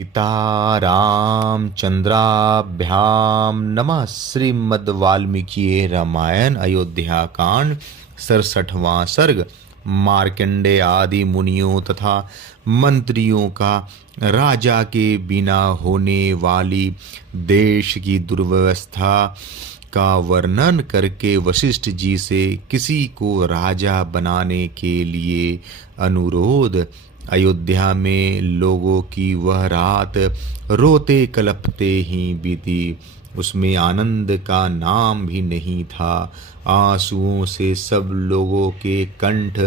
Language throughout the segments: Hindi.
पिता रामचंद्राभ्यां नमः। श्रीमद् वाल्मीकि रामायण अयोध्या कांड 67वां सर्ग। मार्कंडे आदि मुनियों तथा मंत्रियों का राजा के बिना होने वाली देश की दुर्व्यवस्था का वर्णन करके वशिष्ठ जी से किसी को राजा बनाने के लिए अनुरोध। अयोध्या में लोगों की वह रात रोते कलपते ही बीती। उसमें आनंद का नाम भी नहीं था। आंसुओं से सब लोगों के कंठ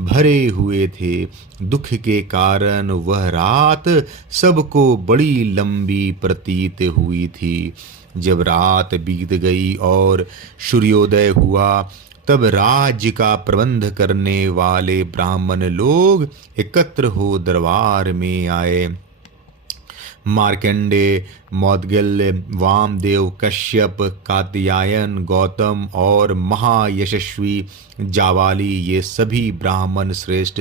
भरे हुए थे। दुख के कारण वह रात सबको बड़ी लंबी प्रतीत हुई थी। जब रात बीत गई और सूर्योदय हुआ तब राज्य का प्रबंध करने वाले ब्राह्मण लोग एकत्र हो दरबार में आए। मार्कंडे, मौद्गल्य, वामदेव, कश्यप, कात्यायन, गौतम और महायशस्वी जावाली ये सभी ब्राह्मण श्रेष्ठ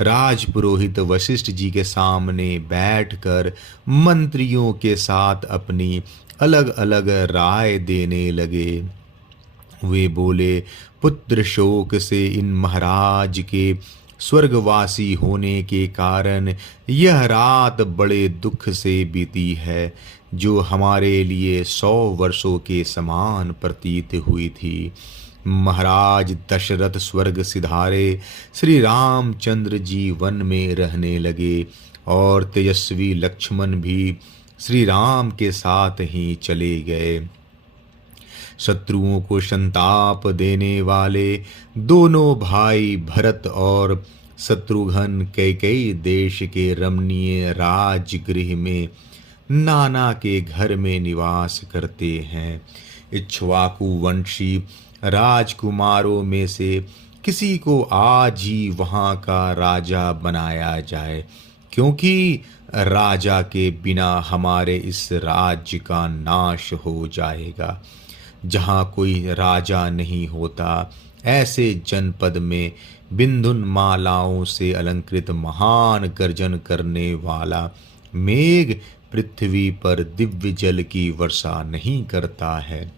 राजपुरोहित वशिष्ठ जी के सामने बैठकर मंत्रियों के साथ अपनी अलग अलग राय देने लगे। वे बोले, पुत्र शोक से इन महाराज के स्वर्गवासी होने के कारण यह रात बड़े दुख से बीती है, जो हमारे लिए 100 वर्षों के समान प्रतीत हुई थी। महाराज दशरथ स्वर्ग सिधारे श्री रामचंद्र जी वन में रहने लगे और तेजस्वी लक्ष्मण भी श्री राम के साथ ही चले गए। शत्रुओं को संताप देने वाले दोनों भाई भरत और शत्रुघ्न कई देश के रमणीय राजगृह में नाना के घर में निवास करते हैं। इक्ष्वाकु वंशी राजकुमारों में से किसी को आज ही वहां का राजा बनाया जाए, क्योंकि राजा के बिना हमारे इस राज्य का नाश हो जाएगा। जहाँ कोई राजा नहीं होता, ऐसे जनपद में बिंदुन मालाओं से अलंकृत महान गर्जन करने वाला मेघ पृथ्वी पर दिव्य जल की वर्षा नहीं करता है।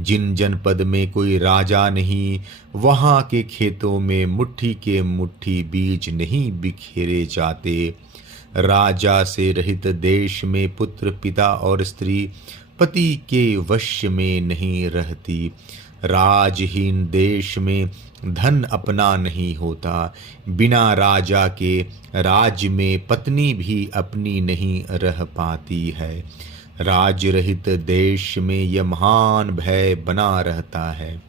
जिन जनपद में कोई राजा नहीं, वहाँ के खेतों में मुट्ठी के मुट्ठी बीज नहीं बिखेरे जाते। राजा से रहित देश में पुत्र, पिता और स्त्री पति के वश में नहीं रहती। राजहीन देश में धन अपना नहीं होता। बिना राजा के राज्य में पत्नी भी अपनी नहीं रह पाती है। राज रहित देश में यह महान भय बना रहता है।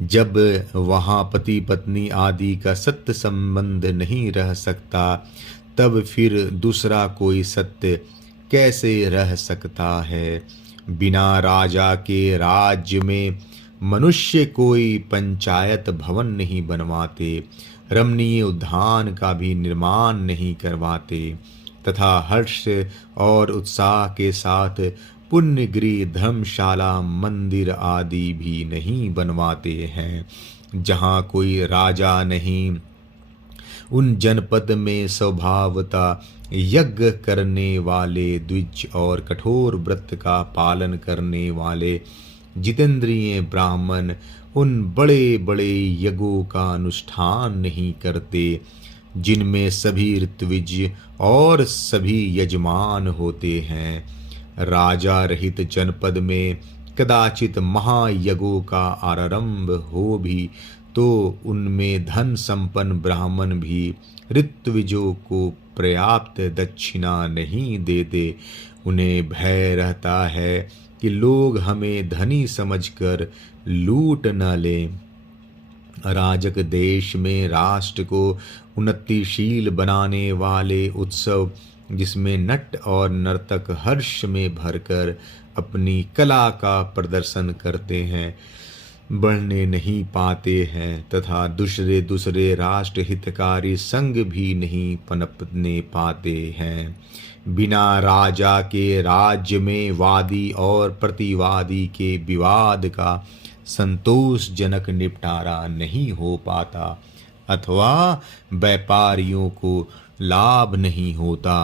जब वहाँ पति पत्नी आदि का सत्य संबंध नहीं रह सकता, तब फिर दूसरा कोई सत्य कैसे रह सकता है। बिना राजा के राज्य में मनुष्य कोई पंचायत भवन नहीं बनवाते, रमणीय उद्यान का भी निर्माण नहीं करवाते तथा हर्ष और उत्साह के साथ पुण्यगृह, धर्मशाला, मंदिर आदि भी नहीं बनवाते हैं। जहाँ कोई राजा नहीं, उन जनपद में स्वभावता यज्ञ करने वाले, द्विज और कठोर व्रत का पालन करने वाले जितेंद्रिय ब्राह्मण उन बड़े बड़े यज्ञों का अनुष्ठान नहीं करते, जिनमें सभी ऋत्विज और सभी यजमान होते हैं। राजा रहित जनपद में कदाचित महायज्ञों का आरंभ हो भी तो उनमें धन संपन्न ब्राह्मण भी ऋत्विजों को पर्याप्त दक्षिणा नहीं देते। उन्हें भय रहता है कि लोग हमें धनी समझकर लूट न लें। राजक देश में राष्ट्र को उन्नतिशील बनाने वाले उत्सव, जिसमें नट और नर्तक हर्ष में भरकर अपनी कला का प्रदर्शन करते हैं, बढ़ने नहीं पाते हैं तथा दूसरे दूसरे राष्ट्र हितकारी संग भी नहीं पनपने पाते हैं। बिना राजा के राज्य में वादी और प्रतिवादी के विवाद का संतोषजनक निपटारा नहीं हो पाता अथवा व्यापारियों को लाभ नहीं होता।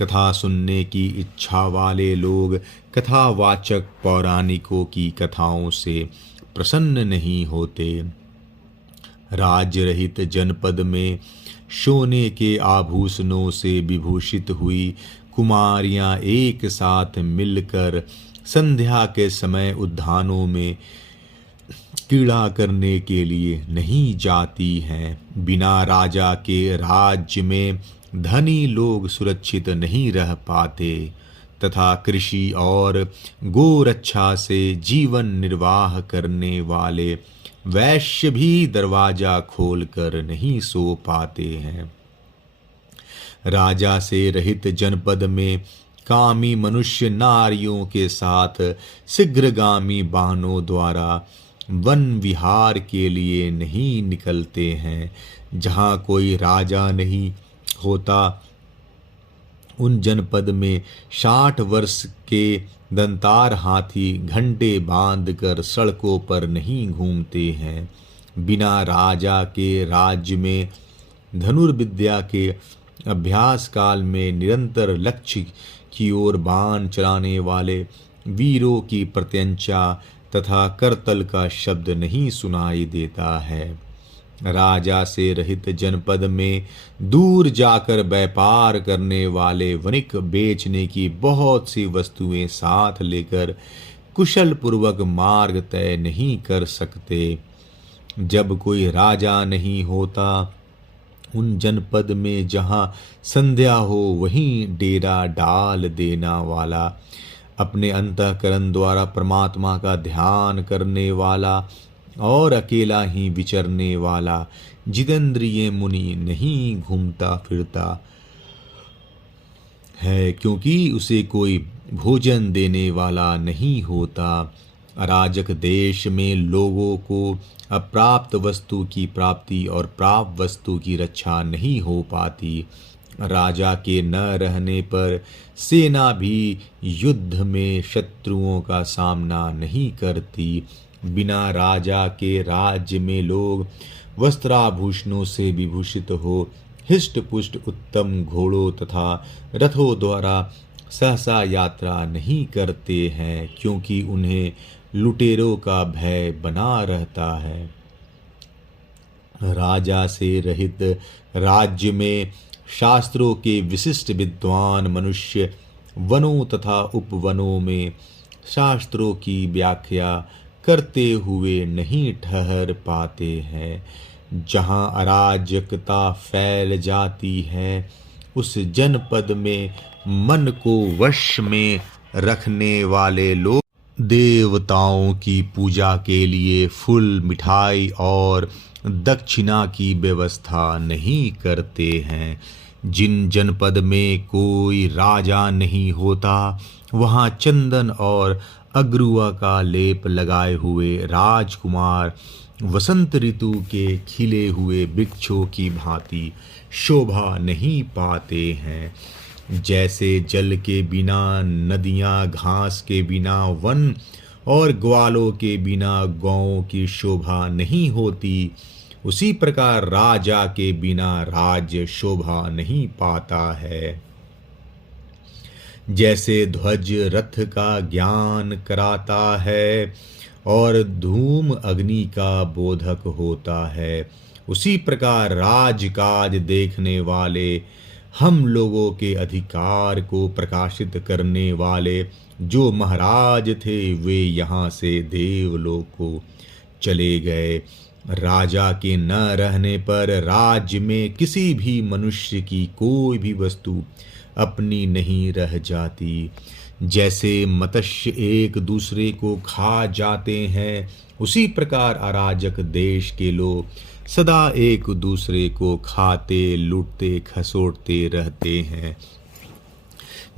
कथा सुनने की इच्छा वाले लोग कथावाचक पौराणिकों की कथाओं से प्रसन्न नहीं होते। राज्य रहित जनपद में सोने के आभूषणों से विभूषित हुई कुमारियां एक साथ मिलकर संध्या के समय उद्यानों में क्रीड़ा करने के लिए नहीं जाती हैं। बिना राजा के राज्य में धनी लोग सुरक्षित नहीं रह पाते तथा कृषि और गोरक्षा से जीवन निर्वाह करने वाले वैश्य भी दरवाजा खोलकर नहीं सो पाते हैं। राजा से रहित जनपद में कामी मनुष्य नारियों के साथ शीघ्रगामी वाहनों द्वारा वन विहार के लिए नहीं निकलते हैं। जहाँ कोई राजा नहीं होता उन जनपद में 60 वर्ष के दंतार हाथी घंटे बांधकर सड़कों पर नहीं घूमते हैं। बिना राजा के राज्य में धनुर्विद्या के अभ्यास काल में निरंतर लक्ष्य की ओर बाण चलाने वाले वीरों की प्रत्यंचा तथा करतल का शब्द नहीं सुनाई देता है। राजा से रहित जनपद में दूर जाकर व्यापार करने वाले वणिक बेचने की बहुत सी वस्तुएं साथ लेकर कुशल पूर्वक मार्ग तय नहीं कर सकते। जब कोई राजा नहीं होता उन जनपद में जहाँ संध्या हो वहीं डेरा डाल देना वाला, अपने अंतःकरण द्वारा परमात्मा का ध्यान करने वाला और अकेला ही विचरने वाला जितेंद्रिय मुनि नहीं घूमता फिरता है, क्योंकि उसे कोई भोजन देने वाला नहीं होता। अराजक देश में लोगों को अप्राप्त वस्तु की प्राप्ति और प्राप्त वस्तु की रक्षा नहीं हो पाती। राजा के न रहने पर सेना भी युद्ध में शत्रुओं का सामना नहीं करती। बिना राजा के राज्य में लोग वस्त्राभूषणों से विभूषित हो हिष्ट पुष्ट उत्तम घोड़ों तथा रथों द्वारा सहसा यात्रा नहीं करते हैं, क्योंकि उन्हें लुटेरों का भय बना रहता है। राजा से रहित राज्य में शास्त्रों के विशिष्ट विद्वान मनुष्य वनों तथा उपवनों में शास्त्रों की व्याख्या करते हुए नहीं ठहर पाते हैं। जहाँ अराजकता फैल जाती है उस जनपद में मन को वश में रखने वाले लोग देवताओं की पूजा के लिए फूल मिठाई और दक्षिणा की व्यवस्था नहीं करते हैं। जिन जनपद में कोई राजा नहीं होता वहाँ चंदन और अगरुआ का लेप लगाए हुए राजकुमार वसंत ऋतु के खिले हुए वृक्षों की भांति शोभा नहीं पाते हैं। जैसे जल के बिना नदियाँ, घास के बिना वन और ग्वालों के बिना गौओं की शोभा नहीं होती, उसी प्रकार राजा के बिना राज्य शोभा नहीं पाता है। जैसे ध्वज रथ का ज्ञान कराता है और धूम अग्नि का बोधक होता है, उसी प्रकार राजकाज देखने वाले हम लोगों के अधिकार को प्रकाशित करने वाले जो महाराज थे वे यहाँ से देवलोक को चले गए। राजा के न रहने पर राज्य में किसी भी मनुष्य की कोई भी वस्तु अपनी नहीं रह जाती। जैसे मत्स्य एक दूसरे को खा जाते हैं, उसी प्रकार अराजक देश के लोग सदा एक दूसरे को खाते लूटते खसोटते रहते हैं।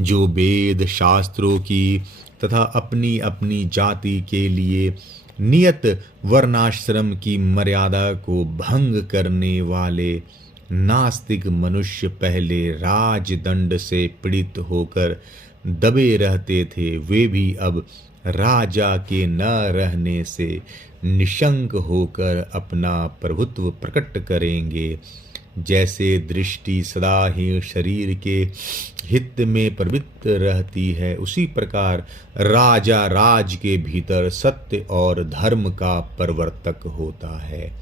जो वेद शास्त्रों की तथा अपनी अपनी जाति के लिए नियत वर्णाश्रम की मर्यादा को भंग करने वाले नास्तिक मनुष्य पहले राजदंड से पीड़ित होकर दबे रहते थे, वे भी अब राजा के न रहने से निशंक होकर अपना प्रभुत्व प्रकट करेंगे। जैसे दृष्टि सदा ही शरीर के हित में प्रवृत्त रहती है, उसी प्रकार राजा राज के भीतर सत्य और धर्म का प्रवर्तक होता है।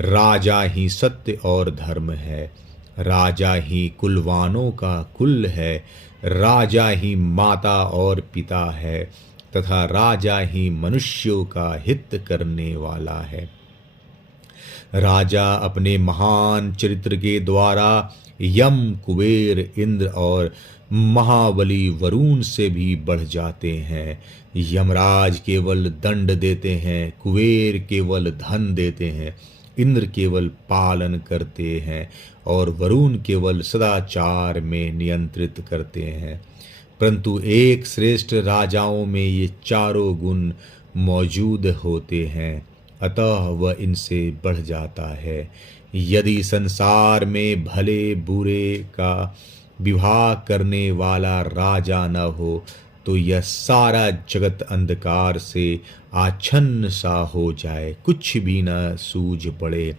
राजा ही सत्य और धर्म है, राजा ही कुलवानों का कुल है, राजा ही माता और पिता है तथा राजा ही मनुष्यों का हित करने वाला है। राजा अपने महान चरित्र के द्वारा यम, कुबेर, इंद्र और महाबली वरुण से भी बढ़ जाते हैं। यमराज केवल दंड देते हैं, कुबेर केवल धन देते हैं, इंद्र केवल पालन करते हैं और वरुण केवल सदाचार में नियंत्रित करते हैं। परंतु एक श्रेष्ठ राजाओं में ये चारों गुण मौजूद होते हैं, अतः वह इनसे बढ़ जाता है। यदि संसार में भले बुरे का विभाग करने वाला राजा न हो तो यह सारा जगत अंधकार से आच्छन्न सा हो जाए, कुछ भी न सूझ पड़े।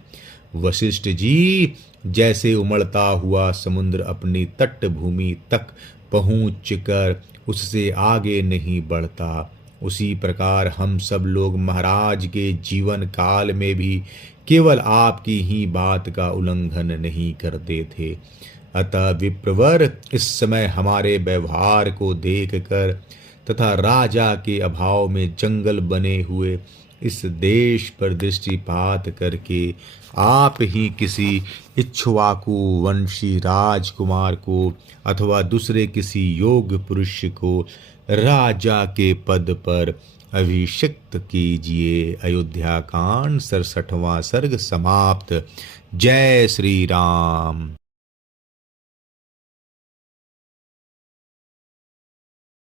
वशिष्ठ जी, जैसे उमड़ता हुआ समुद्र अपनी तट भूमि तक पहुंचकर उससे आगे नहीं बढ़ता, उसी प्रकार हम सब लोग महाराज के जीवन काल में भी केवल आपकी ही बात का उल्लंघन नहीं करते थे। अतः विप्रवर, इस समय हमारे व्यवहार को देखकर तथा राजा के अभाव में जंगल बने हुए इस देश पर दृष्टिपात करके आप ही किसी इक्ष्वाकु वंशी राजकुमार को अथवा दूसरे किसी योग्य पुरुष को राजा के पद पर अभिषिक्त कीजिए। अयोध्या कांड 67वां सर्ग समाप्त। जय श्री राम।